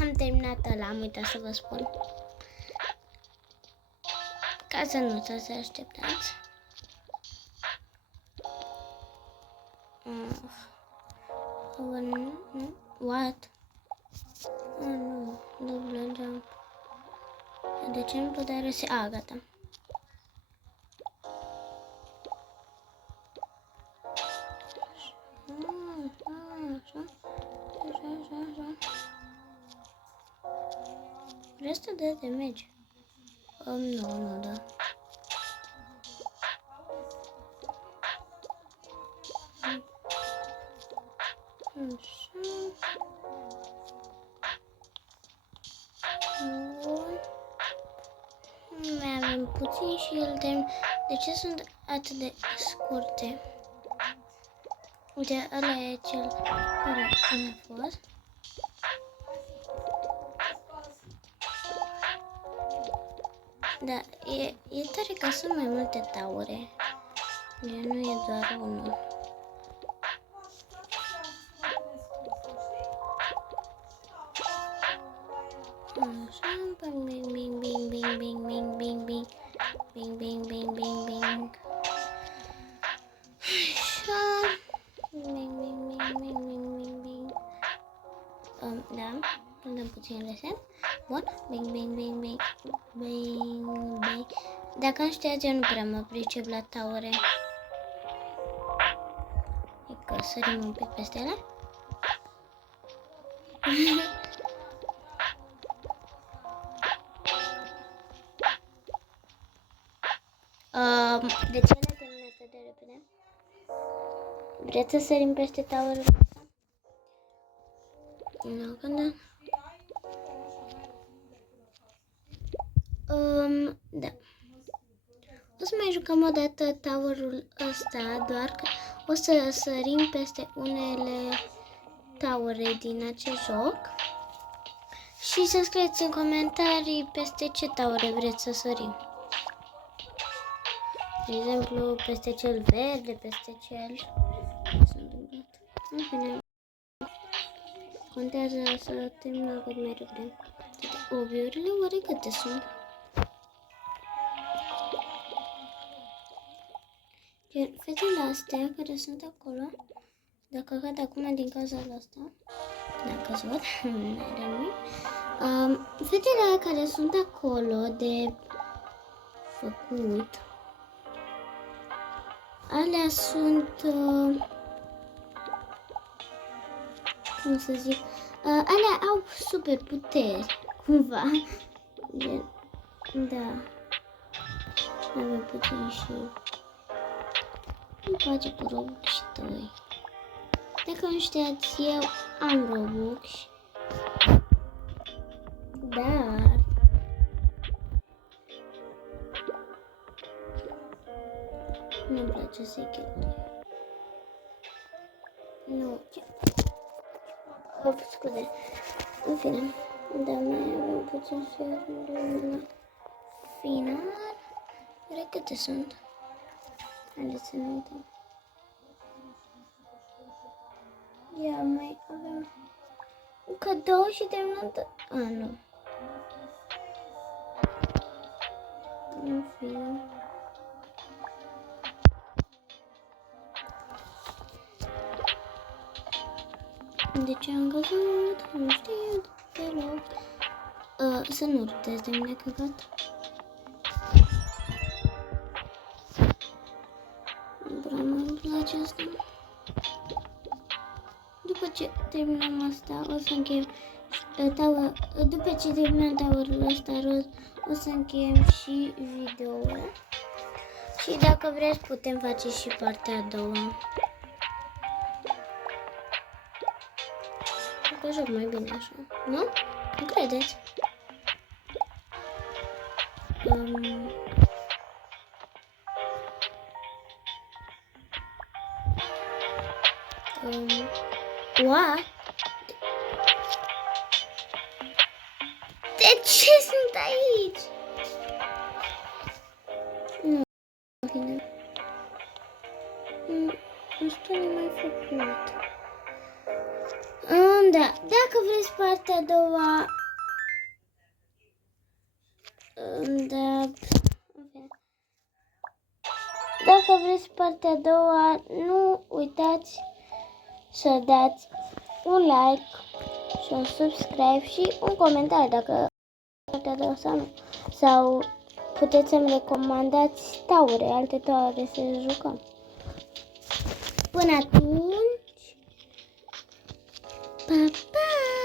am terminat ăla, am uitat să vă spun. Ca să nu să așteptați. What? Nu, dublu jump. De ce nu pot reuși? Gata. Restul de damage. Nu, da. Mai avem puțin și el termin. De ce sunt atât de scurte? Uite, ăla e cel care a fost. Da, e tare că sunt mai multe taure. Nu e doar unul. Așa, bing, bing, bing, bing, bing, bing, bing, bing, bing, bing, bing, bing, bing. Așa, bing, bing, bing, bing, bing, bing, bing. Da, îl dăm puțin reset. Bun, bing, bing, bing, bing, bing, bing. Dacă nu știați, eu nu prea mă pricep la taure. E că sărim un pic peste ele. De ce le termin atât de repede? Vreți să sărim peste taurul ăsta? Nu, că da. Da. O să mai jucăm o dată towerul ăsta, doar că o să sărim peste unele towere din acest joc. Și să scrieți în comentarii peste ce towere vreți să sărim. De exemplu, peste cel verde, peste cel... În fine, contează să terminăm cât mai repede. Obiurile oare câte sunt? Fetele astea care sunt acolo, dacă cad acum din cauza asta, n-a căzut, nu are nimic. Fetele care sunt acolo de făcut, alea sunt, cum să zic, alea au super puteri, cumva. Da, avem puțin și îmi place cu Robux și tăi. Dacă nu știați, eu am Robux, dar nu-mi place să-i cheltui. Nu, ce? Scuze. În fine, dar mai avem puțin să la final. Oare câte sunt? Haideți să ne uităm. Ia, mai avem încă două și terminăm. Nu. În fine. De ce am căzut? Nu știu deloc. Să nu rutezi de mine, căcat. Nu prea mă place asta. După ce terminăm asta, o să încheiem după ce terminăm towerul ăsta roz, o să încheiem și video-ul. Și dacă vreți, putem face și partea a doua. Că joc mai bine așa, nu? Nu credeți? What? De ce sunt aici? Nu, bine. Nu știu ce mai făcut. Da, dacă vreți partea a doua, da, dacă vreți partea a doua, nu uitați să dați un like și un subscribe și un comentariu dacă partea a doua sau nu. Sau puteți să-mi recomandați taure, alte taure să jucăm. Până atunci, pa, pa!